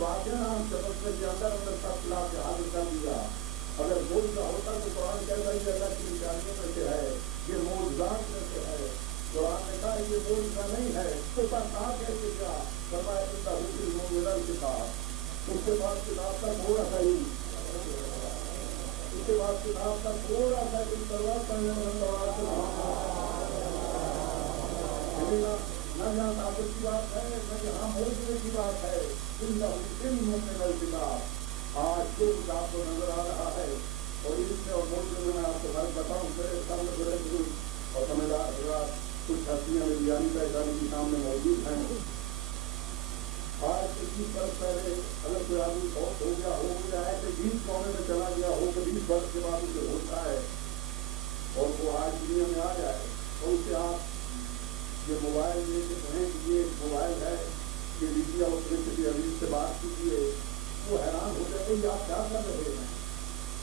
واقعہ ہم سبق میں کیا بعد کتاب کا تھوڑا سا ہی، اس کے بعد کتاب کا تھوڑا سا ہی سروات پڑھنے نہ جہاں طاقت کی بات ہے نہ جہاں موجودے کی بات ہے، کتاب آج جو کتاب کو نظر آ رہا ہے اور اس میں اور موجود میں آپ کو فرق بتاؤں میرے سامنے بڑے بزرگ اور سمجھدار حضرات کچھ ہستیاں ویگیانی پہچانی کے سامنے موجود ہیں۔ آج کسی برس پہلے اگر کوئی آدمی بہت ہو گیا ہو جائے کہ 20 کونے میں چلا گیا ہو کہ 20 برس کے بعد اسے ہوتا ہے اور وہ آج دنیا میں آ جائے تو اسے آپ یہ موبائل لے کے کہیں کہ یہ موبائل ہے کہ لیجیے اس نے کسی عزیز سے بات کیجیے، وہ حیران ہو جائے کہ آپ کیا کر رہے ہیں،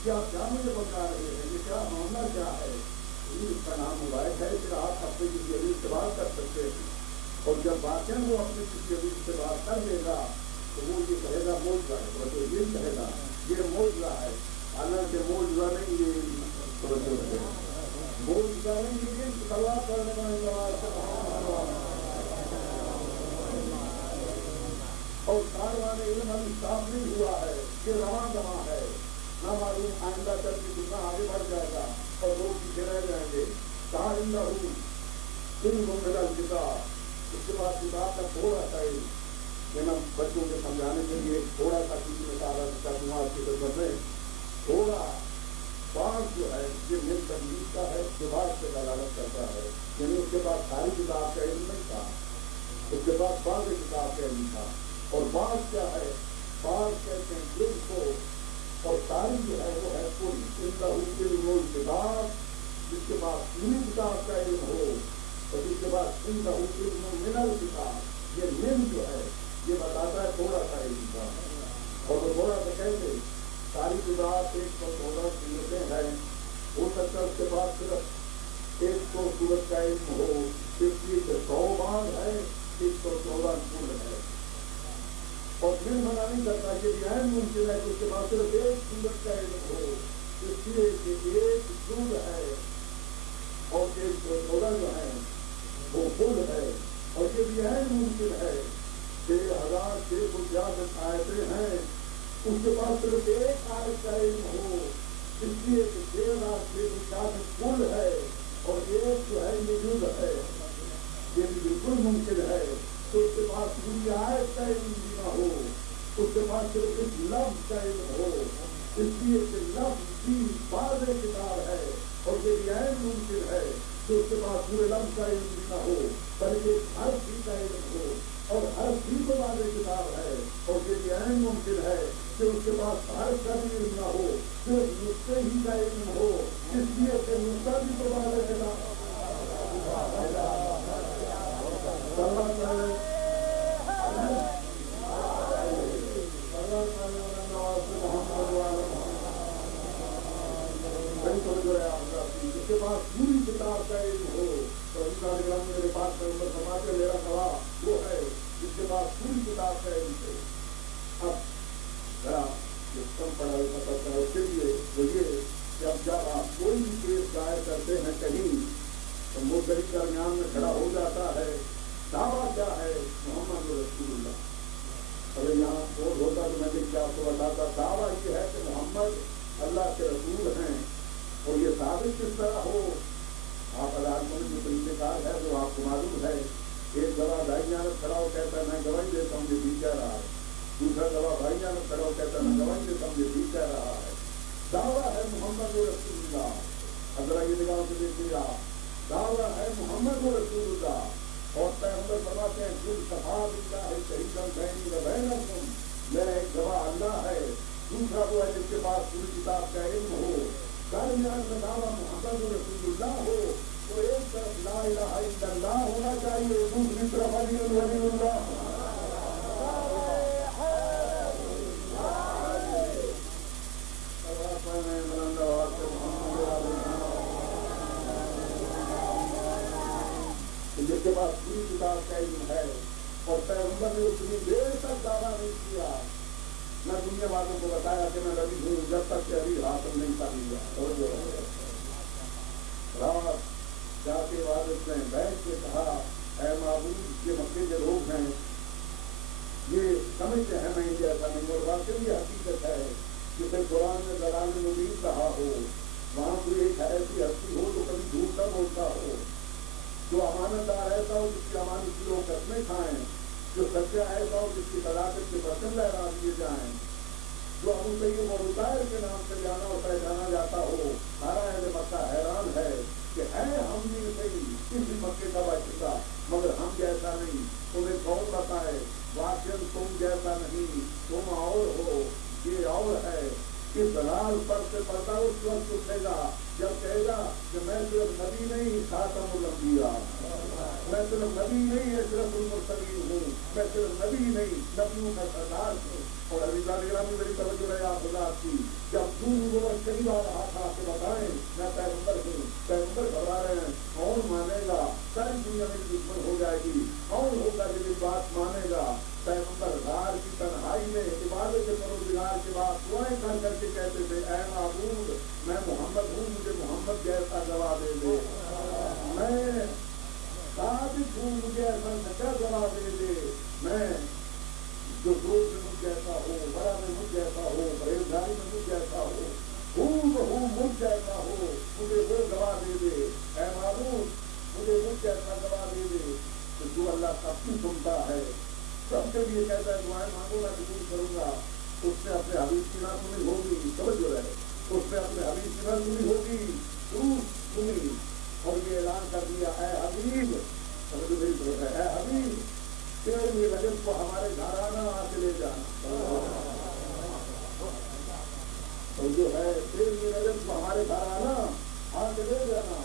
کہ آپ کیا مجھے بتا رہے ہیں، یہ کیا معاملہ کیا ہے؟ اس کا نام موبائل ہے، پھر آپ اپنے کسی عزیز سے بات کر سکتے ہیں اور جب واقعہ وہ اپنے کسی عزیز سے بات کر دے گا تو وہ یہ کہے گا موجودہ ہے، تو یہ کہے گا یہ موجودہ ہے، حالانکہ موجودہ نہیں یہ موجودہ نہیں یہ سلوات کرنے والے اور کاروان علم ابھی صاف نہیں ہوا ہے، یہ رواں دواں ہے، نہ معلوم آئندہ چل کے کتنا آگے بڑھ جائے گا اور لوگ پیچھے رہ جائیں گے۔ کہاں زندہ ہوں تم کو ملا کتاب، اس کے بعد کتاب کا تھوڑا سا ہی بچوں کے سمجھانے کے لیے تھوڑا سا کسی میں سارا آپ کی خدمت میں تھوڑا بعض جو ہے یہ مل تجویز کا ہے جو بعض سے دلالت کرتا ہے، یعنی اس کے پاس ساری کتاب کا علم نہیں تھا، اس کے پاس بعض کتاب کا علم تھا، اور بعض کیا ہے بعض کہتے ہیں دل کو اور ساری جو ہے وہ ہے پوری کتاب، جس کے پاس پوری کتاب کا علم ہو اور جس کے بعد منل کتاب، یہ من جو ہے یہ بتاتا ہے تھوڑا سا علم کا، اور وہ تھوڑا سا کہتے ساری کتاب 114 سورتیں ہیں، ہو سکتا ہے اس کے بعد صرف 100 سورت کا علم ہو، اس لیے 100 بعد ہے 114 پور ہے، اور پھر منع نہیں کرتا یہ بھی اہم ممکن ہے کہ اس کے بعد صرف 1 سورت کا علم ہو، اس لیے کہ 1 سور ہے اور 114 جو ہے وہ پل ہے، اور یہ بھی اہم ممکن ہے 6,666 آیتیں ہیں، اس کے پاس صرف 1 آیت کا علم ہو، اس لیے کہ 6,666 پل ہے اور 1 جو ہے موجود ہے، یہ بھی بالکل ممکن ہے، تو اس کے پاس پوری آیت کا علم بھی نہ ہو، اس کے پاس صرف اس لفظ کا علم ہو، اس لیے کہ لفظ بھی واضح کتاب ہے، اور یہ بھی اہم ممکن ہے کہ اس کے پاس پورے لفظ کا علم بھی نہ ہو بلکہ ہر چیز کا علم ہو، اور ہر چیز کو واضح کتاب ہے، اور یہ بھی اہم ممکن ہے کہ اس کے پاس ہر کا بھی علم نہ ہو، صرف نقطے ہی کا علم ہو، اس لیے کہ نقطہ بھی تو واضح کتاب اس کے پاس پوری کتاب کا علم ہو، تو میرے پاس سماچر میرا سوال وہ ہے جس کے پاس پوری کتاب کا علم ہے۔ اب ذرا کم پڑھائی کا ہے اس کے لیے تو یہ جب آپ کوئی بھی کیس دائر کرتے ہیں کہیں تو مدعی درمیان میں کھڑا ہو جاتا ہے، دعویٰ کیا ہے محمد رسول اللہ، اگر یہاں بول ہوتا تو میں نے کیا آپ کو بتاتا، دعویٰ یہ ہے کہ محمد اللہ کے رسول ہیں، اور یہ ثابت کس طرح ہو، آپ عدالتوں میں جو طریقہ کار ہے وہ آپ کو معلوم ہے، ایک گواہ بھائی جانب کھڑا ہو کہتا ہے میں گواہی دیتا ہوں یہ ٹھیک کہہ رہا ہے، دوسرا گواہ بھائی جانب کھڑا ہو کہتا ہے میں گواہی دیتا ہوں یہ ٹھیک کہہ رہا ہے، دعویٰ ہے محمد رسول اللہ، اگر یہ نگاہوں سے دیکھیے آپ، دعویٰ ہے محمد رسول اللہ، اور پیغمبر فرماتے ہیں کل صفات اللہ ہے شہیداً بینی و بینکم، میرا ایک گواہ اللہ ہے، دوسرا وہ ہے جس کے پاس پوری کتاب کا علم ہو، درمیان میں دعویٰ محمد رسول اللہ ہو، تو ایک طرف لا الہ الا اللہ ہونا چاہیے، دوسری طرف علی اللہ۔ جس کے پاس پوری کتاب کا علم ہے اور پیغمبر نے اتنی دیر تک دعویٰ نہیں کیا، نہ دنیا والوں کو بتایا کہ میں نبی ہوں جب تک کہ ابھی حاصل نہیں کر لیا، رات جاتے والد نے بیٹھ کے کہا اے معبود یہ مکے کے لوگ ہیں یہ سمجھتے ہیں میں جیسا نہیں، اور واقعی یہ حقیقت ہے جسے قرآن نے ضلال مبین کہا ہو، وہاں کوئی ایک ایسی ہستی ہو جو کبھی جھوٹ نہ بولتا ہو، جو امانت دار ایسا ہو جس کی امانت کی لوگ قسمیں کھائیں، جو سچا ایسا ہو جس کی صداقت کے پرچم لہرا دیے جائیں، جو ابو طیب اور عطیر کے نام سے جانا اور پہچانا جاتا ہو۔ سارا اہل مکہ حیران ہے کہ ہے ہم بھی صحیح کسی مکے کا باشندہ، مگر ہم جیسا نہیں، تمہیں کون بتائے واقعی تم جیسا نہیں، تم اور ہو، یہ اور ہے۔ کہ دلال پر سے پردہ اس وقت اٹھے گا جب کہے گا کہ میں صرف نبی نہیں خاتم الانبیاء، میں صرف نبی نہیں اشرف المرسلین ہوں، میں صرف نبی نہیں نبیوں کا سردار ہوں۔ اور عزیزان گرامی میری توجہ رہے آپ حضرات کی، جب وہ کئی بار رہا تھا کہ بتائیں میں پیغمبر ہوں، پیغمبر گھبرا رہے ہیں، کون مانے گا؟ ساری دنیا میری دشمن ہو جائے گی، کون ہوگا جو میری بات مانے گا؟ پیغمبر غار کی تنہائی میں عبادت پروردگار کے بعد دعائیں کر کے کہتے تھے اے معبود میں محمد ہوں، مجھے محمد جیسا گواہ دے دے، میں ثابت ہوں مجھے ایسا سچا گواہ دے دے، میں جو دوست میں مجھ جیسا ہو، بڑا میں مجھ جیسا ہو، پرہیزگاری میں مجھ جیسا ہو مجھ جیسا ہو، مجھے وہ گواہ دے دے، اے معبود مجھے مجھ جیسا گواہ دے دے۔ تو جو اللہ سب کی سنتا ہے سب کے لیے کہتا ہے دعائیں مانگو میں قبول کروں گا، اس نے اپنے حبیب کی نہ سنی ہوگی، توجہ رہے، اس نے اپنے حبیب کی نہ سنی ہوگی، ضرور سنی، اور یہ اعلان کر دیا اے حبیب، توجہ میری طرف ہے، اے حبیب تیرے رجب کو ہمارے گھر آنا، آ کے لے جانا، اور جو ہے تیرے رجب کو ہمارے گھر آنا، آ کے لے جانا۔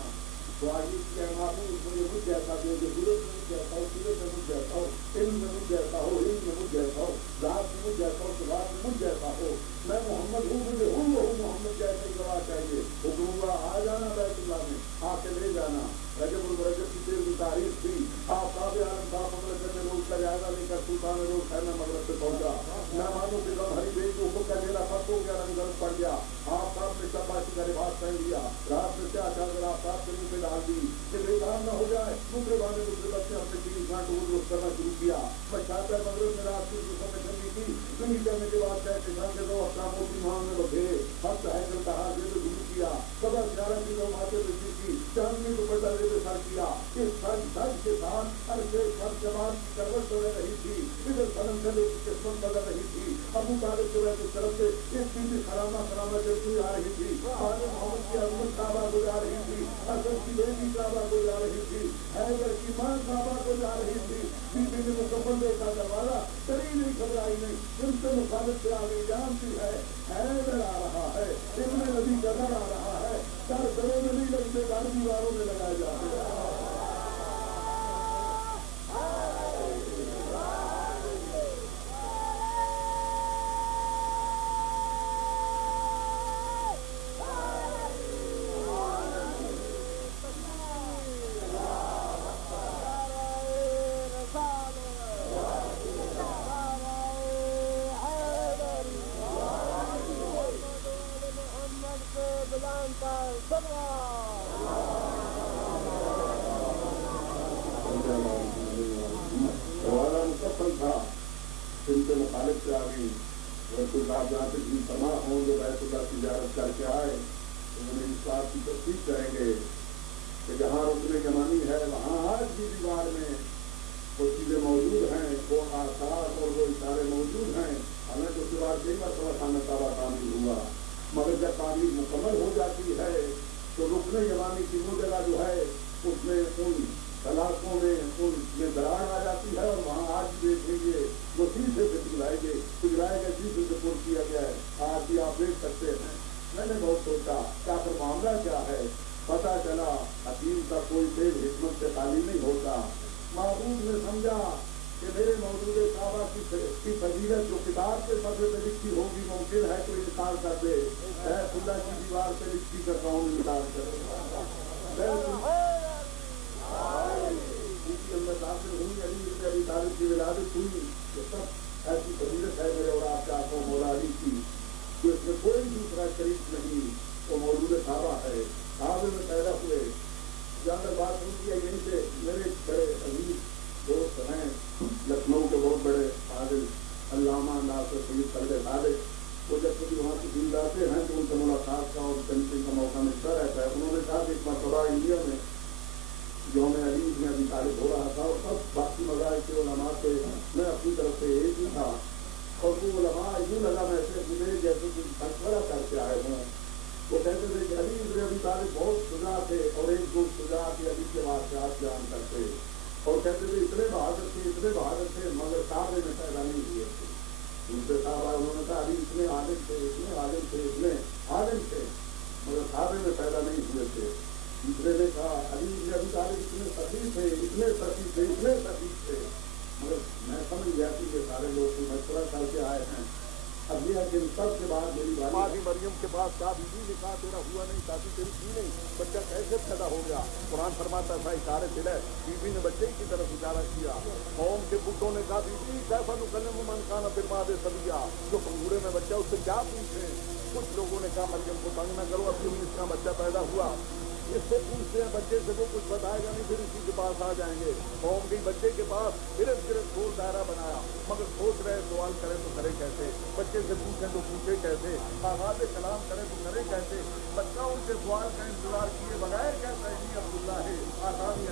تو آگے کیا معبود مجھے مجھ جیسا دے دے، ضرورت میں مجھ جیسا ہو، سیرت میں مجھ جیسا ہو، علم میں مجھ جیسا ہو، علم میں مجھ جیسا ہو، ذات میں مجھ جیسا ہو، صفات میں مجھ جیسا ہو، میں محمد ہوں، مجھے ہوں محمد جیسا ہی گواہ چاہیے، حکم ہوا آ جانا بیت اللہ میں، آ کے لے جانا۔ رجب المرجب کی 13 تاریخ تھی، آفتاب عالم صاحب مملکت میں روز کا جائزہ لے کر سلطان روز خیمہ مغرب سے پہنچا، مہمانوں کے غم ہری بیچ کو حکم کا میرا پت ہو گیا، رنگ گرم پڑ گیا، آفتاب نے شباشی کا لباس پہن لیا، رات میں کیا چادر آفتاب کے منہ پہ ڈال دی کہ بیکار نہ ہو جائے، دوسرے بانے دوسرے بچے اپنے 3 گھنٹے روز کرنا شروع کیا۔ میں چاہتا ہے مغرب میں رات کی میں کرنی تھی، چنگی کرنے کے بعد کہہ کسان کے 2 اقساموں کی ماں میں بکھیرے، ہفت ہے کل کہا دے تو شروع کیا، صبح 11 کی لوگ ماتے پہ کی، چاندنی کو پٹا دے سر کیا، اس سر کے ساتھ عرصے سر جماعت کی کروٹ بدل رہی تھی، ادھر سنم چلے کی قسمت بدل رہی تھی، ابو طالب جو ہے اس طرف سے ایک بی خرامہ چلتی آ رہی تھی، آج محمد کی عظمت کعبہ کو جا رہی تھی، حضرت کی بیٹی کعبہ کو جا رہی تھی، حیدر کی ماں کعبہ کو جا رہی تھی، بی بی نے مکمل دیکھا دروازہ کبھی نہیں گھبرائی نہیں، ان سے مخالف سے آگے جانتی ہے حیدر آ رہا ہے، ابن نبی کا گھر آ رہا ہے، سر گھروں میں نہیں لگتے دار دیواروں میں لگائے جاتے ہیں۔ ان کے مخالف سے آگے رسول صاحب جہاں سے بھی تمام ہوں جو بیت اللہ کی زیارت کر کے آئے انہوں نے اس بات کی تصدیق کریں گے کہ جہاں رکن یمانی ہے وہاں آج بھی دیوار میں وہ چیزیں موجود ہیں، وہ آثار اور وہ اشارے موجود ہیں۔ ہمیں تو دیوار کئی مرتبہ خانہ کعبہ تعمیر ہوا، مگر جب تعمیر مکمل ہو جاتی ہے تو رکن یمانی کی وہ جگہ جو ہے اس میں ان سلاخوں میں ان میں دراڑ آ جاتی ہے، اور وہاں آج دیکھیں گے وہ شیشے سے پگھلائے گا شیشے سے پور کیا گیا ہے، آج بھی آپ دیکھ سکتے ہیں۔ میں نے بہت سوچا کیا پھر معاملہ کیا ہے، پتا چلا حکیم کا کوئی تیز حکمت سے خالی نہیں ہوتا۔ معبود نے سمجھا کہ میرے موجود کعبہ کی فضیلت جو کتاب کے صفحے پہ لکھی ہوگی ممکن ہے کوئی انکار کر دے، اللہ کی دیوار پہ لکھی کر کون انکار کرے۔ علی طالب کی ولادت ہوئی تو سب ایسی فضیلت ہے میرے اور آپ کے آنکھوں مولا علی کی، جو اس میں کوئی دوسرا شریک نہیں، وہ موجود کعبہ ہے، کعبے میں پیدا ہوئے۔ جہاں تک بات ہوئی ہے یہیں سے میرے بڑے عزیز دوست ہیں لکھنؤ کے بہت بڑے عادل وہ کہتے تھے کہ علی ابن ابی طالب بہت شجاع تھے اور ایک دو شجاع کے علی کے واقعات بیان کرتے اور کہتے تھے اتنے بہادر تھے مگر کعبے میں پیدا نہیں ہوئے تھے. ان سے صحابہ انہوں نے کہا علی اتنے عالم تھے مگر کعبے میں پیدا نہیں ہوئے تھے. دوسرے نے کہا علی ابن ابی طالب اتنے سخی تھے مگر میں سمجھ گیا کہ یہ سارے لوگ مشورہ کر کے آئے ہیں. اب یہ ہے کہ ان سب کے بعد میری بات مریم کے پاس کہا بیوی نے کہا تیرا ہوا نہیں شادی تیری کی نہیں بچہ کیسے پیدا ہو گیا. قرآن فرماتا تھا اشارے دل ہے بیوی نے بچے کی طرف اشارہ کیا. قوم کے بتوں نے کہا بیوی کیسا نکلنے میں من کھانا پھر ماں دے سبیا جو پنگوڑے میں بچہ اس سے کیا پوچھے. کچھ لوگوں نے کہا مریم کو تنگ نہ کرو اب بھی اس کا بچہ پیدا ہوا اس سے پوچھتے ہیں بچے سے وہ کچھ بتائے گا نہیں پھر اسی کے پاس آ جائیں گے. قوم گئی بچے کے پاس گرفت گول دائرہ بنایا مگر سوچ رہے سوال کریں تو کرے کیسے. بچے سے پوچھیں تو پوچھے کیسے. آغاز کلام کریں تو کرے کیسے. بچہ ان کے سوال کا انتظار کیے بغیر کہتا ہے عبداللہ ہے آسانی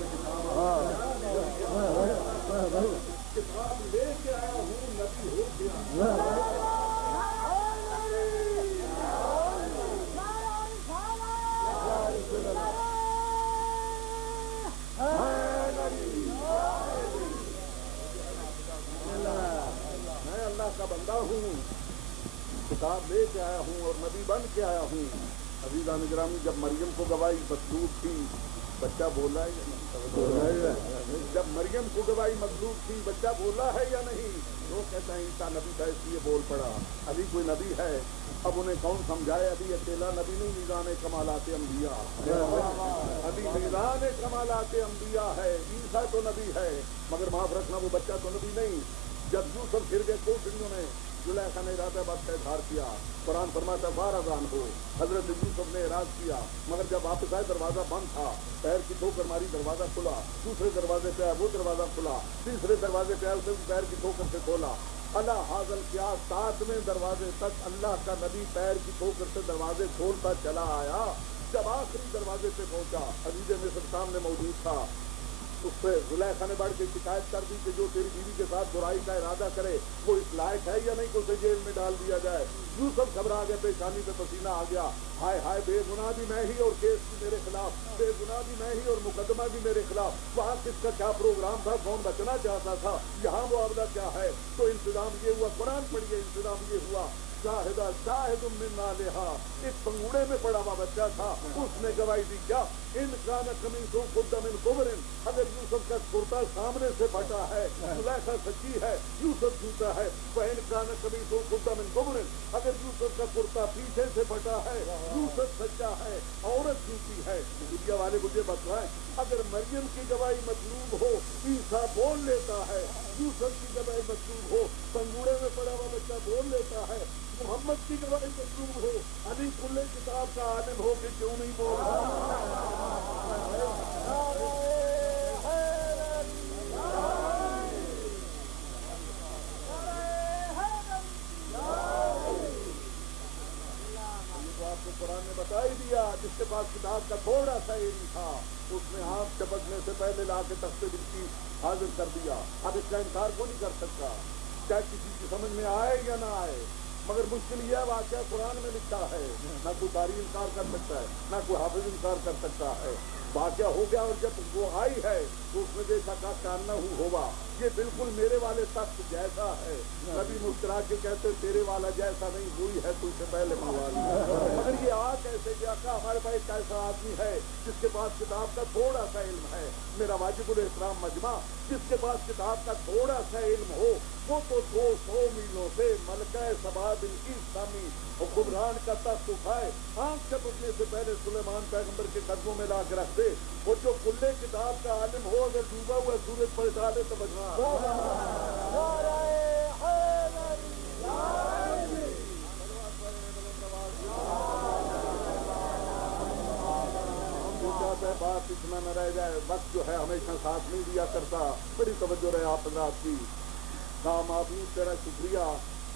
کتاب لے کے آیا ہوں نبی ہو گیا. میں اللہ کا بندہ ہوں کتاب لے کے آیا ہوں اور نبی بن کے آیا ہوں. عزیزان گرامی جب مریم کو گواہی مطلوب تھی بچہ بولا ہے یا نہیں. جب مریم کو گواہی مطلوب تھی بچہ بولا ہے یا نہیں. لوگ کہتے ہیں عیسیٰ نبی تھا اس لیے بول پڑا. ابھی کوئی نبی ہے اب انہیں کون سمجھائے. ابھی اکیلا نبی نہیں میزان کمالات انبیاء. ابھی میزان کمالات انبیاء ہے. عیسیٰ تو نبی ہے مگر معاف رکھنا وہ بچہ تو نبی نہیں. جب یوسف پھر گئے کوٹڑیوں نے زلیخا نے ارادہ بات کا اظہار کیا. قرآن فرماتا فارغان ہو حضرت یوسف نے اعراض کیا مگر جب واپس آئے دروازہ بند تھا. پیر کی ٹھوکر ماری دروازہ کھلا. دوسرے دروازے پہ آئے وہ دروازہ کھلا. تیسرے دروازے پہ آئے اسے پیر کی ٹھوکر سے کھولا. اللہ حاضل کیا 7ویں دروازے تک اللہ کا نبی پیر کی ٹھوکر سے دروازے کھولتا چلا آیا. جب آخری دروازے پہ پہنچا عزیز مصر سامنے موجود تھا. اس پہ زلیخا نے بڑھ کے شکایت کر دی کہ جو تیری بیوی کے ساتھ برائی کا ارادہ کرے وہ اس لائق ہے یا نہیں کہ اسے جیل میں ڈال دیا جائے. یوسف گھبرا گئے پیشانی پہ پسینہ آ گیا. ہائے ہائے بے گناہ بھی میں ہی اور کیس بھی میرے خلاف. بے گناہ بھی میں ہی اور مقدمہ بھی میرے خلاف. وہاں کس کا کیا پروگرام تھا کون بچنا چاہتا تھا یہاں معاملہ کیا ہے. تو انتظام یہ ہوا قرآن پڑھیے انتظام یہ ہوا شاہد من نالہا. ایک پنگوڑے میں پڑا ہوا بچہ تھا اس نے گواہی دی کیا ان کان قمیصہ قد من قبر. اگر یوسف کا کرتا سامنے سے پھٹا ہے زلیخا سچی ہے یوسف جھوٹا ہے. فإن کان قمیصہ قد من قبر. اگر یوسف کا کرتا پیچھے سے پھٹا ہے یوسف سچا ہے عورت جھوٹی ہے. دنیا والے مجھے بتلائیں اگر مریم کی گواہی مطلوب ہو عیسیٰ بول لیتا ہے. یوسف کی گواہی مطلوب ہو پنگوڑے میں پڑا ہوا بچہ بول لیتا ہے. محمد کی گواہی مطلوب ہو علی کلے کتاب کا عالم ہو کہ کیوں نہیں بول رہا. آپ کو قرآن نے بتا ہی دیا. جس کے پاس کتاب کا تھوڑا سا علم تھا اس نے آنکھ چپکنے سے پہلے لا کے تخت کی حاضر کر دیا. اب اس کا انکار کو نہیں کر سکتا چاہے کسی کی سمجھ میں آئے یا نہ آئے. مگر مشکل یہ واقعہ قرآن میں لکھا ہے نہ کوئی قاری انکار کر سکتا ہے نہ کوئی حافظ انکار کر سکتا ہے. واقعہ ہو گیا اور جب وہ آئی ہے تو اس نے دیکھا کا کاننا ہوا یہ بالکل میرے والے تخت جیسا ہے. نبی مسکرا کے کہتے تیرے والا جیسا نہیں ہوئی ہے تو اسے پہلے منگوا لیا. مگر یہ آ کیسے گیا کہ ہمارے پاس ایک ایسا آدمی ہے جس کے پاس کتاب کا تھوڑا سا علم ہے. میرا واجب الاحترام مجمع جس کے پاس کتاب کا تھوڑا سا علم ہو وہ تو 200 میلوں سے ملکہ سبا بلقیس سامی اور حکمران کا تخت اٹھائے آنکھ چپکنے سے پہلے سلیمان پیغمبر کے قدموں میں لا کے رکھ دے. وہ جو کلے کتاب کا عالم ہو اگر ڈوبا ہوا سورج پر ڈالے تو بچنا. بات اتنا نہ رہ جائے. وقت جو ہے ہمیشہ ساتھ نہیں دیا کرتا. بڑی توجہ رہے آپ حضرات کی. معبود تیرا شکریہ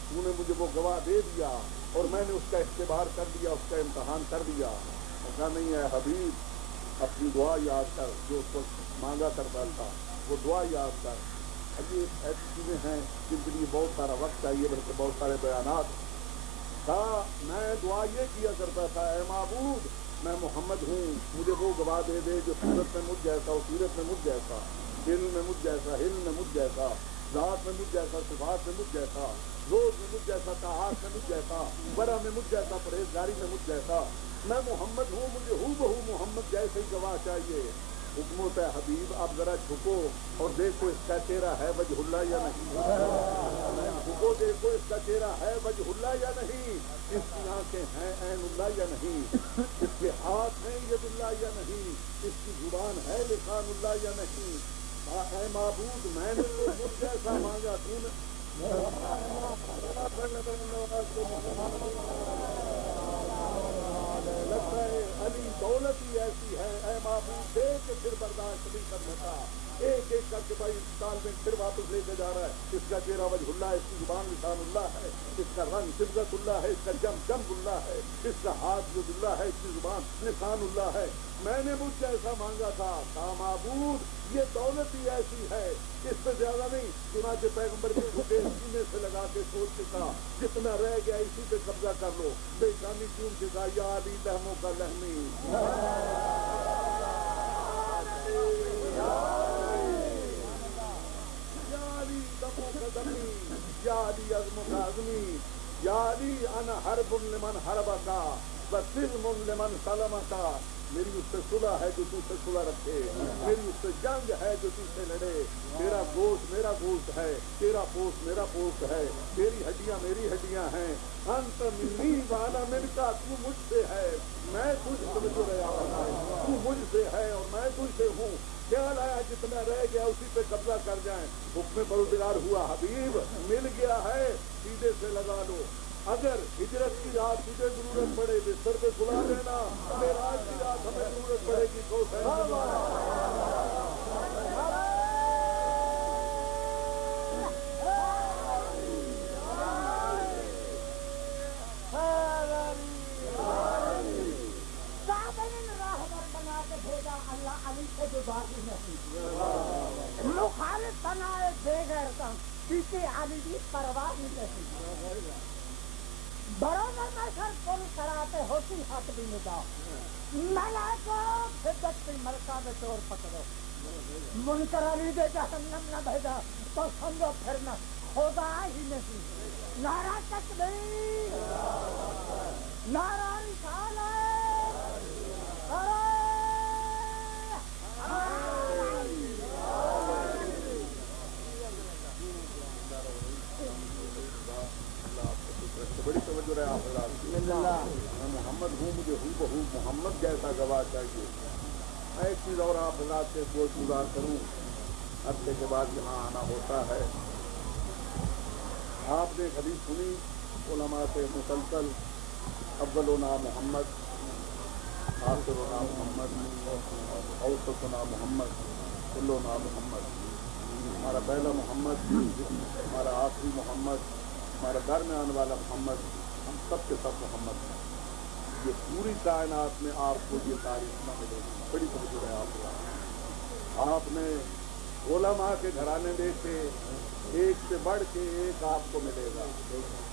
تو نے مجھے وہ گواہ دے دیا اور میں نے اس کا اختبار کر دیا اس کا امتحان کر دیا. ایسا نہیں ہے حبیب اپنی دعا یاد کر جو اس کو مانگا کرتا تھا وہ دعا یاد کر. اب یہ ایسی چیزیں ہیں جن کے لیے بہت سارا وقت چاہیے بلکہ بہت سارے بیانات. میں دعا یہ کیا کرتا تھا، اے معبود میں محمد ہوں، مجھے وہ گواہ دے دے جو صورت میں مجھ جیسا ہو، سیرت میں مجھ جیسا، علم میں مجھ جیسا، حلم میں مجھ جیسا، ذات میں مجھ جیسا، صفات میں مجھ جیسا، روز میں مجھ جیسا، طاعات میں مجھ جیسا، ورع میں مجھ جیسا، پرہیزگاری میں مجھ جیسا۔ میں محمد ہوں، مجھے ہو بہو محمد جیسے ہی گواہ چاہیے۔ حکم ہوتا ہے حبیب اب ذرا جھکو اور دیکھو اس کا چہرہ ہے وجہ اللہ یا نہیں، جھکو دیکھو اس کا چہرہ ہے وجہ اللہ یا نہیں، اس کی آنکھیں ہیں عین اللہ یا نہیں، اس کے ہاتھ ہیں ید اللہ یا نہیں، اس کی زبان ہے لسان اللہ یا نہیں۔ اے معبود میں نے تو مجھ جیسا مانگا، تو نے لگتا ہے علی دولت ہی ایسی ہے، اے معبود دے کے پھر برداشت نہیں کر سکتا، ایک ایک کر کے بھائی طالب پھر واپس لے کے جا رہا ہے۔ اس کا چہرہ وجہ اللہ ہے، اس کی زبان لسان اللہ ہے، اس کا رنگ صبغت اللہ ہے، اس کا جم اللہ ہے، اس کا ہاتھ ید اللہ ہے، اس کی زبان لسان اللہ ہے۔ میں نے مجھ جیسا مانگا تھا، کہا معبود یہ دولت ہی ایسی ہے، اس سے زیادہ نہیں۔ چنانچہ پیغمبر کے چھوٹے سینے سے لگا کے سوچ کے کہا جتنا رہ گیا اسی پہ قبضہ کر لو۔ بے جانی کیوں سے کہا یا علی لہموں کا لہمی، یا علی دموں کا دمی، یا علی عزموں کا عزمی، یا علی انا حرب لمن حربکا و سلم لمن سلمکا۔ میری اس سے صلح ہے جو تجھ سے صلح رکھے، میری اس سے جنگ ہے جو تجھ سے لڑے۔ تیرا گوشت میرا گوشت ہے، تیرا پوست میرا پوست ہے، تیری ہڈیاں میری ہڈیاں ہیں۔ انت منی وانا من کا، تو مجھ سے ہے میں تجھ سے، تو مجھ سے ہے اور میں تجھ سے ہوں۔ کیا لایا جتنا رہ گیا اسی پہ قبضہ کر جائیں۔ حکم پروردگار ہوا حبیب مل گیا ہے، سیدھے سے لگا لو۔ اگر ہجرت کی رات تجھے ضرورت پڑے بستر پہ سلا لینا، معراج کی رات ہمیں ضرورت پڑے گی تو مخالف بنائے دے گئے کسی علی کی پرواہ نہیں، برابر میں سر پل کراتے ہوتی حق بھی ندا ملائکو فدت کی ملکہ میں چور پکڑو، منکر علی دے جہنم نہ بھیجا تو سمجھو پھر نہ خدا ہی نہیں۔ نعرہ تکبیر، نعرہ رسالت، بڑی توجہ ہے آپ حضرات۔ میں محمد ہوں، مجھے ہوں بہو محمد جیسا گواہ چاہیے۔ میں ایک چیز اور آپ حضرات سے گوش گزار کروں، عرصے کے بعد یہاں آنا ہوتا ہے۔ آپ نے حدیث سنی علماء سے مسلسل، اول و نام محمد، آخر و نام محمد، اوسط و نام محمد، کل و نام محمد۔ ہمارا پہلا محمد، ہمارا آخری محمد، ہمارا درمیان والا محمد، ہم سب کے سب محمد ہیں۔ یہ پوری کائنات میں آپ کو یہ تعریف نہ ملے گی۔ بڑی توجہ ہے آپ کو۔ آپ نے علماء کے گھرانے دیکھے، ایک سے بڑھ کے ایک آپ کو ملے گا،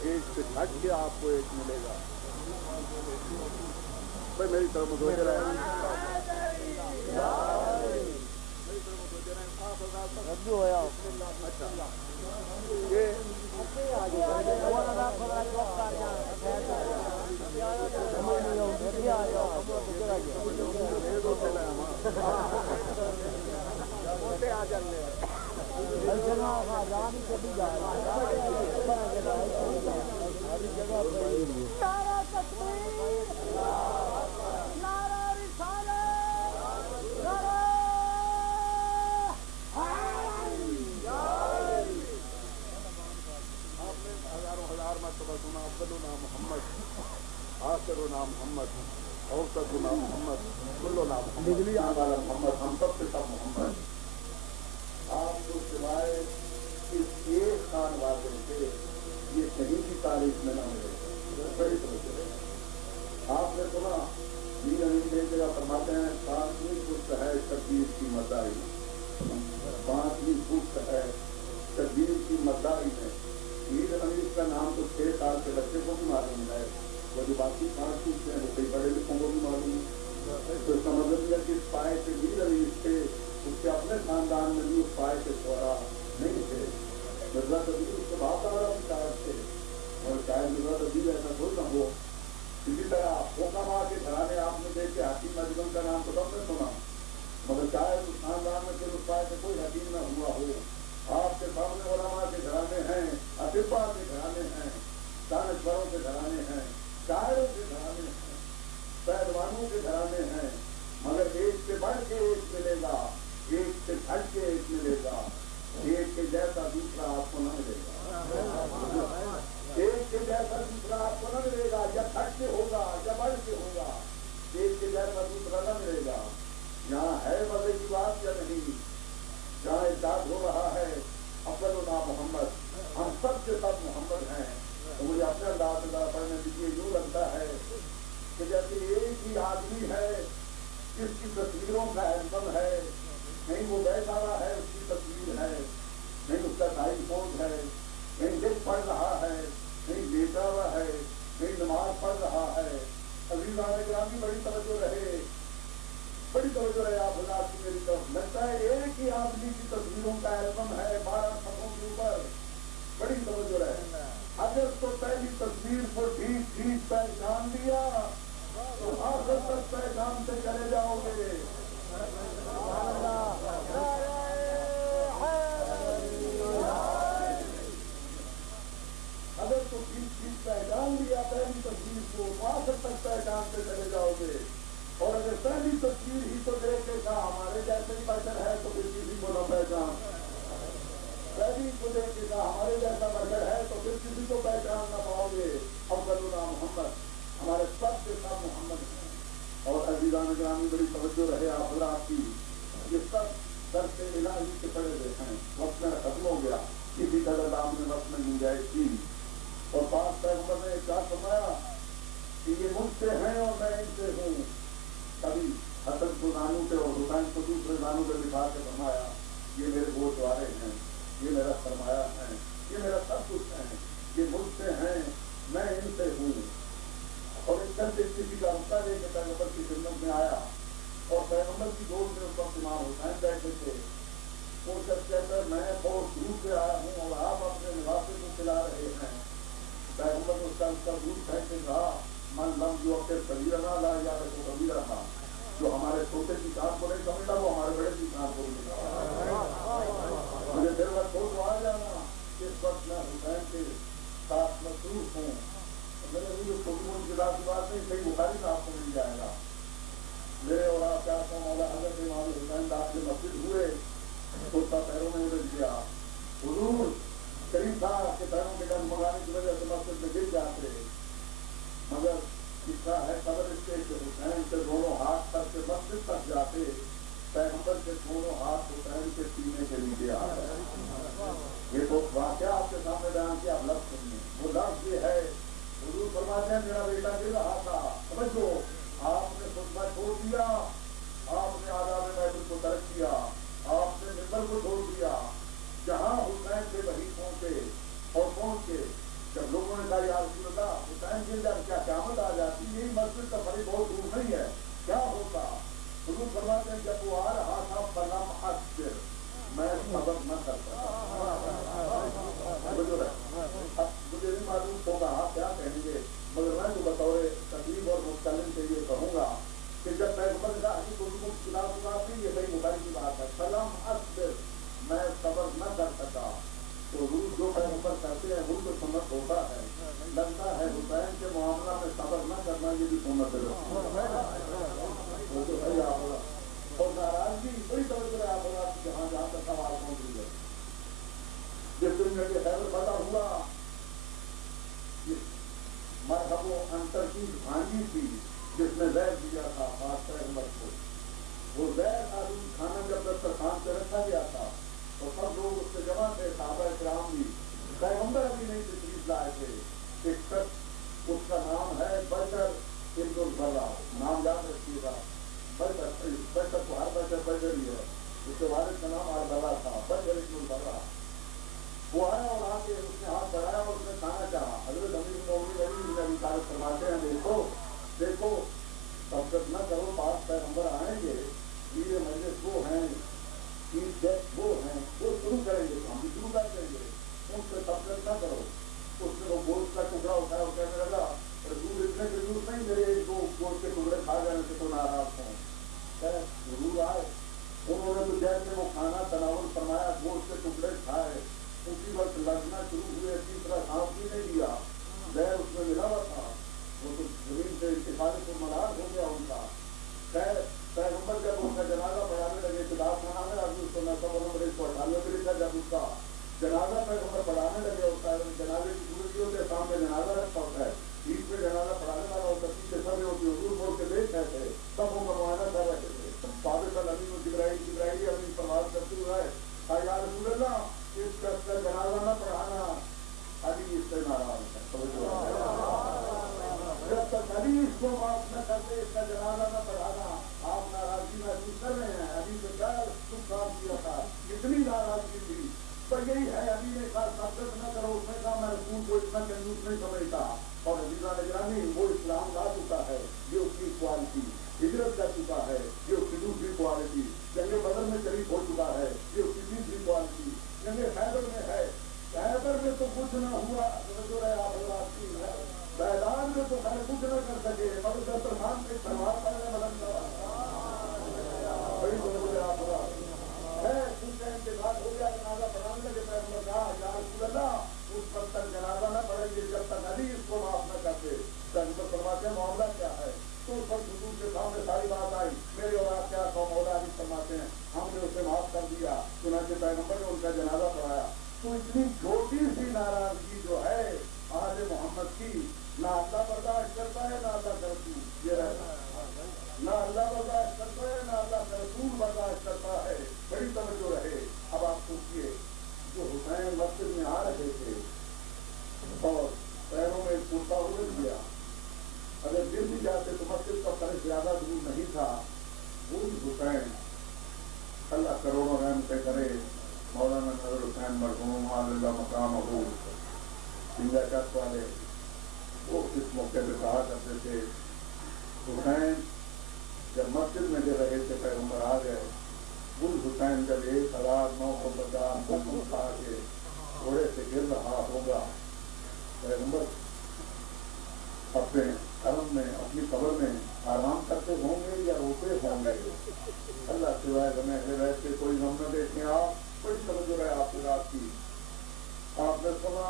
ایک سے ہٹ کے آپ کو ایک ملے گا۔ بھائی میری طرف متوجہ رہے، آخر و نام محمد، اوسط و نام محمد، کل و نام محمد، بجلی آنے والا محمد، ہم سب سے سب محمد۔ آپ کو سوائے اس ایک خان واقع سے یہ کہیں کی تاریخ میں نہ ملے۔ بڑی سمجھ ہے۔ آپ نے سنا میر امین ایک جگہ فرماتے ہیں 5ویں پشت ہے تقدیر کی مدائی، 5ویں پشت ہے تقدیر کی مدائی میں۔ میر امین کا نام تو 6 سال کے بچے کو بھی معلوم ہے، وہ جو باقی 5 پوچھتے ہیں وہ کئی بڑے لکھوں کو بھی معلوم ہے. تو اس کا مطلب یہ کہ اس پائے سے بھی رئیس تھے, اس کے اپنے خاندان میں بھی اس پائے کے شعرا نہیں تھے. مرزا تبدیل اس کے باپ دادا بھی شاعر تھے, اور شاید مرزا تبدیل ایسا کوئی نہ ہو. اسی طرح حکما کے گھرانے آپ نے دیکھے, حکیم اجمل کا نام تو سب نے سنا, مگر شاید اس خاندان میں پھر اس پائے سے کوئی حکیم نہ ہوا ہو. آپ کے سامنے علماء کے گھرانے ہیں, اطباء کے گھرانے ہیں, دانشوروں کے گھرانے ہیں, شاعروں کے گھرانے ہیں, پہلوانوں کے گھرانے ہیں, مگر ایک سے بڑھ کے ایک ملے گا, ایک سے گھٹ کے ایک ملے گا, ایک کے جیسا دوسرا آپ کو نہ ملے گا. ایک کے جیسا دوسرا آپ کو نہ ملے گا, یا گھٹ کے ہوگا یا بڑھ کے ہوگا, ایک کے جیسا دوسرا نہ ملے گا. یہاں ہے مزے کی بات یا نہیں؟ جہاں ارشاد ہو رہا ہے افضلنا محمد, ہم سب کے سب محمد ہیں, تو مجھے اپنے انداز سے پڑھنے دیجیے. یوں لگتا ہے کہ جیسے ایک ہی آدمی ہے جس کی تصویروں کا البم ہے, نہیں وہ بیٹھا ہوا ہے اس کی تصویر ہے, نہیں اس کا ٹائم فون ہے, نہیں لکھ پڑھ رہا ہے, نہیں لیٹا ہوا ہے, نہیں نماز پڑھ رہا ہے. عزیزان گرامی بڑی توجہ رہے, بڑی توجہ رہے آپ حضرات کی میری طرف. لگتا ہے ایک ہی آدمی کی تصویروں کا البم ہے 12 صفحوں کے اوپر. بڑی توجہ رہے. اگر تو پہلی تصویر کو ٹھیک ٹھیک پہچان لیا تو آخر تک پہچان سے چلے جاؤ گے. اگر تو ٹھیک ٹھیک پہچان لیا پہلی تصویر کو تو آخر تک پہچان سے چلے جاؤ گے. اور اگر پہلی تصویر ہی تو دیکھے گا ہمارے جیسے ہی بشر ہے تو پھر کسی کو نہ پہچان. پہلی کو دیکھے گا ہمارے جیسا بشر ہے تو پھر کسی کو پہچان نہ پاؤ گے. افضلنا محمد, ہمارے سب کے سب محمد ہیں. اور عزیزان گرامی بڑی توجہ رہے آپ حضرات کی, یہ سب درس الہی سے پڑے ہوئے ہیں. وقت میں ختم ہو گیا, کسی قدر دام میں وقت میں گنجائش تھی. اور پاک پیغمبر نے کیا فرمایا کہ یہ مجھ سے ہیں اور میں ان سے ہوں. کبھی حسن کو دانوں پہ اور حسین کو دوسرے دانوں پہ بٹھا کے فرمایا یہ میرے گوشوارے ہیں, یہ میرا سرمایہ ہیں, یہ میرا سب کچھ ہے, یہ مجھ سے ہیں میں ان سے ہوں. اور اس طرح سے کسی کا رشتہ لے کے پیغمبر کی خدمت میں آیا, اور پیغمبر کی گود میں اس وقت امام حسین بیٹھے تھے. وہ سب کہتے ہیں میں بہت دور سے آیا ہوں اور آپ اپنے نواسے کو کھلا رہے ہیں. پیغمبر نے اس کا دودھ پھینک کے کہا من لم جو اپنے کبھی رہا لا یا تو کبھی رہا, جو ہمارے چھوٹے کی کام کو نہیں سمجھتا وہ ہمارے بڑے کی کام کو نہیں سمجھتا. مجھے دیر وقت کو آ جانا کہ اس وقت میں حسین کے ساتھ مصروف ہوں. میں نے مجھے چھوٹی موٹی کتاب کی بات نہیں, صحیح بخاری میں آپ کو مل جائے گا. میرے اور آپ کیا مولا حضرت امام حسین داخل مسجد ہوئے, کتا پیروں میں الجھ گیا. حضور قریب تھا کہ پیروں کے ڈن منگانے کی وجہ سے مسجد میں گر جاتے, مگر قصہ ہے خبر اس کے کہ حسین کے دونوں ہاتھ کر کے مسجد تک جاتے, پیغمبر کے دونوں ہاتھ حسین کے سینے کے نیچے آ گئے. یہ تو واقعہ آپ کے سامنے بیان کیا, آپ لفظ سنیے. وہ لفظ یہ ہے, حضور فرماتے ہیں میرا بیٹا گر رہا تھا, سمجھ لو آپ نے خطبہ چھوڑ دیا, آپ نے آداب بیت کو ترک کیا, آپ نے ممبر کو چھوڑ دیا. جہاں حسین کے وہی پہنچے اور پہنچ کے جب لوگوں نے کہا یا رسول اللہ حسین گر جائے کیا قیامت آ جاتی, یہی مسجد کا بڑی بہت دور نہیں ہے, کیا ہوتا؟ حضور فرماتے ہیں جب وہ آ رہا تھا فلم اکثر میں سبق نہ کرتا. مجھے نہیں معلوم ہوگا آپ کیا کہیں گے, مگر میں تو بطور تقریب اور متکلم کے لیے کہوں گا کہ جب پیغمبر کا حدیث کو خلاف تھی, یہ صحیح بخاری کی بات ہے, فلم اکثر میں صبر نہ کر سکا. تو روز جو پیغمبر کرتے ہیں وہ تو سنت ہوتا ہے. لگتا ہے حسین کے معاملہ میں صبر نہ کرنا یہ بھی سنت ہے. اور ناراضگی بڑی توجہ ہے آپ کی, جہاں جہاں تک سوال پہنچ رہی ہے. جس دن میں یہ خیبر فتح ہوا, مرحب و انتر کی بھانجی تھی جس نے زہر دیا تھا پاک پیغمبر کو. وہ زہر آلود کھانا جب دسترخوان پہ رکھا گیا تھا تو سب لوگ اس سے جمع تھے, صحابہ کرام بھی. پیغمبر ابھی نہیں تشریف لائے تھے. ایک شخص اس کا نام ہے بشر ابن البرہ, نام یاد رکھیے گا. بشر کو ہر بشر بشر ہی ہے, اس کے والد کا نام البرہ تھا, بشر ابن البرہ. وہ آیا اور آ کے اس نے ہاتھ بڑھایا اور اس نے کھانا چاہا. حضرت امیر المومنین علی بن ابی طالب فرماتے ہیں کرنے سے تو ناراض ہوں. ضرور آئے. انہوں نے تو جیسے وہ کھانا تناول فرمایا, گوشت کے ٹکڑے کھائے, اسی وقت لڑنا شروع ہوئے. تیسرا سانپ بھی نہیں لیا, زہر اس میں ملا ہوا تھا. وہ تو زمین سے اتفاق کو ملال ہو گیا ان کا. پیغمبر جب ان کا جنازہ پڑھانے لگے, کتاب میں ابھی اس کو نسب نمبر 198 میں لکھا, جب اس کا جنازہ پیغمبر پڑھانے لگے ہوتا ہے, جنازے کی صورتوں کے سامنے جنازہ رکھا ہوتا ہے, عید پہ جنازہ پڑھانے والا ہوتا ہے, پیچھے سب ہوتی حضور بول کے دیکھ رہے تھے, سب وہ معائنہ کر رہے تھے. ثابت الامین و جبرائیل اپنی پرواز کرتے ہوئے یا رسول اللہ اس کا جنازہ نہ پڑھانا. علی اس سے ناراض ہے. جب تک علی اس کو معاف نہ کرتے, اس کا جنازہ نہ پڑھانا, آپ ناراضگی محسوس کر رہے ہیں. علی سے کیا سکھ کام کیا تھا, کتنی ناراضگی تھی. تو یہی ہے, علی نے کہا سبقت نہ کرو, اس نے کہا میں رسول کو اتنا کنجوس نہیں سمجھتا. اور عزیزہ نگرانی, وہ اسلام لا چکا ہے, یہ اس کی کوالٹی. ہجرت کر چکا ہے, یہ اس کی دوسری کوالٹی. جنگ بدر میں شریک ہو چکا ہے, یہ اس کی تیسری کوالٹی. جنگ حیدر میں ہے, حیدر میں تو کچھ نہ ہوا, جو ہے آپ حضرات کی ہے. میدان میں تو میں کچھ نہ کر سکے, مگر دسترخوان پہ سلوار پڑنے بدل بڑی ضرورت ہے. آپ حضرات ہے ان کا انتظار ہو گیا, جنازہ پڑھانے لگے. پیغمبر کہا یا رسول اللہ اس وقت تک جنازہ نہ پڑھیں گے جب تک علی اس کو معاف نہ کرتے. پیغمبر فرماتے ہیں معاملہ کیا ہے, تو اس وقت حضور کے سامنے ساری بات آئی. میرے اور آپ کیا قوم مولا علی فرماتے ہیں ہم نے اسے معاف کر دیا. چنانچہ پیغمبر نے ان کا جنازہ پڑھایا. تو اتنی چھوٹی سی ناراضگی جو ہے آل محمد کی, نہ اللہ برداشت کرتا ہے, نہ اللہ کا رسول. یہ رہتا ہے, نہ اللہ برداشت کرتا ہے, نہ اللہ کا رسول برداشت کرتا ہے. بڑی توجہ رہے. اب آپ سوچیے, جو حسین مسجد میں آ رہے تھے اور پیروں میں کرتا ہوئے دیا, اگر گر بھی جاتے تو مسجد کا فرق زیادہ دور نہیں تھا. وہی حسین, اللہ کروڑوں رحمتیں کرے, مولانا نظر حسین مرحوم اللہ مقام ابو سنگا چک والے, وہ اس موقع پہ کہا کرتے تھے حسین جب مسجد میں دے رہے تھے پیغمبر آ گئے. گل حسین جب 1950 حکم کھا کے گھوڑے سے گر رہا ہوگا, پیغمبر اپنے حرم میں اپنی قبر میں آرام کرتے ہوں گے یا روتے ہوں گے. اللہ سوائے غم ہدایت کے کوئی غم نہ دیکھیں. آپ بڑی توجہ رہے آپ کی رات کی. آپ نے سنا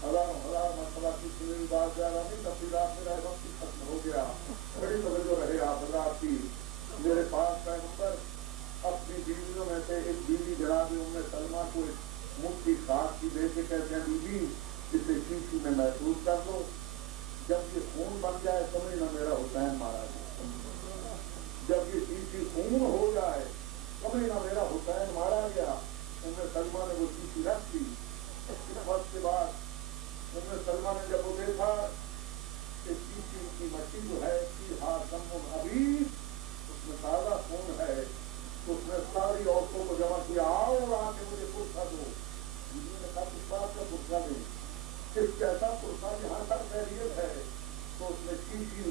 ہزار مرتبہ کی سنی بات زیادہ نہیں, تفصیلات میں رہے وقت ختم ہو گیا. بڑی توجہ رہے آپ رات کی. میرے پاس پیغمبر اپنی بیویوں میں سے ایک بیوی جناب ام سلمہ کو ایک مٹھی خاک کی دے کے کہتے ہیں بیوی اسے شیشی میں محسوس کر دو, جب یہ خون بن جائے سمجھنا میرا حسین مارا گیا. جب یہ شیشی خون ہو جائے سمجھنا میرا حسین مارا گیا. ام سلمہ نے وہ شیشی رکھ دی. اس وقت کے بعد ام سلمہ نے جب وہ دیکھا کہ شیشی کی مٹی جو ہے کی ہاتھ دم ابھی اس میں تازہ خون ہے, اس نے ساری عورتوں کو جمع کیا, آؤ اور آ کے مجھے پرسہ دو. انہوں نے کہا کس بات کا پرسہ دیں, کس کیسا پرسہ جہاں تک خیریت ہے. تو اس نے شیشی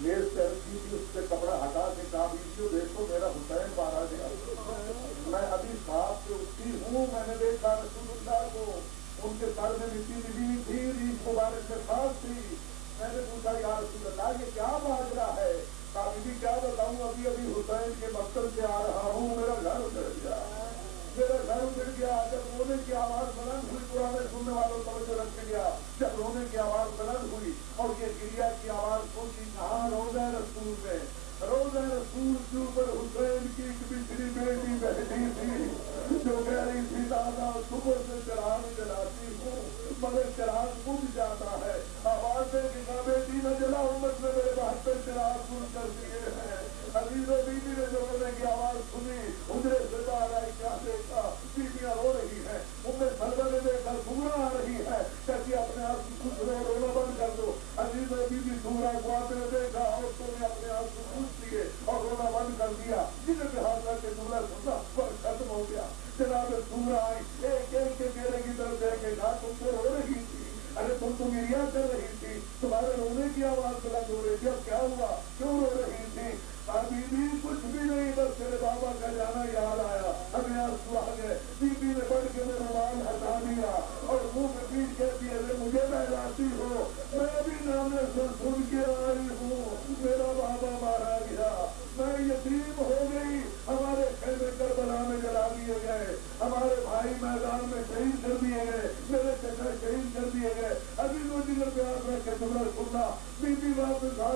میز پہ رکھی تھی, اس سے کپڑا ہٹا کے کہا بیویو دیکھو میرا حسین مارا گیا. میں ابھی صاحب سے اٹھتی ہوں, میں نے دیکھا رسول اللہ کو, ان کے سر میں مٹی ملی تھی, ریت مبارک سے خاص تھی. میں نے پوچھا یا رسول اللہ یہ کیا ماجرا ہے. کہا بیوی کیا بتاؤں, ابھی ابھی حسین کے مقصد سے آ رہا ہوں, میرا گھر اجڑ گیا, میرا گھر اجڑ گیا. جب رونے کی آواز بلند ہوئی, پرانے سننے والوں توجہ رکھ گیا, جب رونے کی آواز بلند ہوئی اور یہ گریا کی آواز سنی, کہاں روزہ رسول میں, روزہ رسول کے اوپر حسین کی ایک بچڑی بیٹی بیٹھی تھی جو کہہ رہی تھی دادا صبح سے چراغ جلاتی ہوں مگر چراغ بجھ جاتا ہے. آواز دے کہ بیٹی نہ جلا, امت نے میرے 72 چراغ بجھ کر دیے ہیں. عزیز و بیوی نے جو رونے کی آواز سنی, حجرے سے باہر آئی, کیا دیکھا بیویاں رو رہی ہیں. ام سلمہ نے دیکھا سورا آ رہی ہے, کہتی اپنے آپ کو کچھ رونا بند کر دو. عزیز و بیوی سورا کو آتے ہوئے دیکھا, عورتوں نے اپنے آپ کو پوچھ لیے اور رونا بند کر دیا. جنہیں کے ہاتھ کر کے جملہ سننا پر ختم ہو گیا. جناب سورا آئی, ایک ایک کے میرے کی طرف دیکھ کے کہا تم تو رو رہی تھی, ارے تم تو گریا کر رہی تھی, تمہارے رونے کی آواز بلند ہو رہی تھی, اب کیا ہوا, کیوں رو رہی تھی. بیوی کچھ بھی نہیں, بس تیرے بابا کا جانا یاد آیا, ہمیں آنسو آ گئے. بیوی نے بڑھ کے میرا رومال ہٹا دیا اور منہ پہ پیٹ کہتی ہے مجھے بہلاتی ہو, میں ابھی نام سن کے آئی ہوں, میرا بابا مارا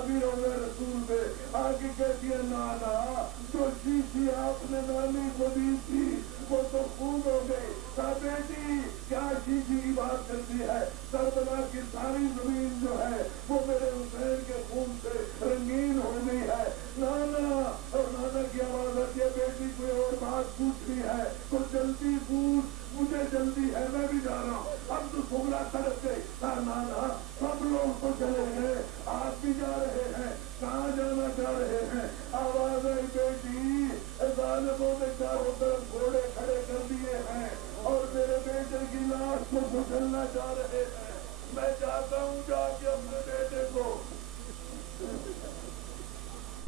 بھی رونے رسول پہ آگے کہتی ہے نانا جو شیشی آپ نے نانی کو دی تھی وہ تو خوب ہو گئی. کہا بیٹی کیا شیشی کی بات کرتی ہے؟ کربلا کی ساری زمین جو ہے وہ میرے حسین کے خون سے رنگین ہو گئی ہے. نانا اور نانا کی آواز آتی ہے بیٹی کوئی اور بات پوچھنی ہے تو جلدی پوچھ, مجھے جلدی ہے, میں بھی جا رہا ہوں. اب تو سوگرا تڑپ گئی. کہا نانا سب لوگ تو چلے گئے, آپ بھی جا رہے ہیں, کہاں جانا چاہ رہے ہیں؟ آواز آئی بیٹی ظالموں نے چاروں طرف گھوڑے کھڑے کر دیے ہیں اور میرے بیٹے کی لاش کو کچلنا چاہ رہے ہیں. میں چاہتا ہوں جا کے اپنے بیٹے کو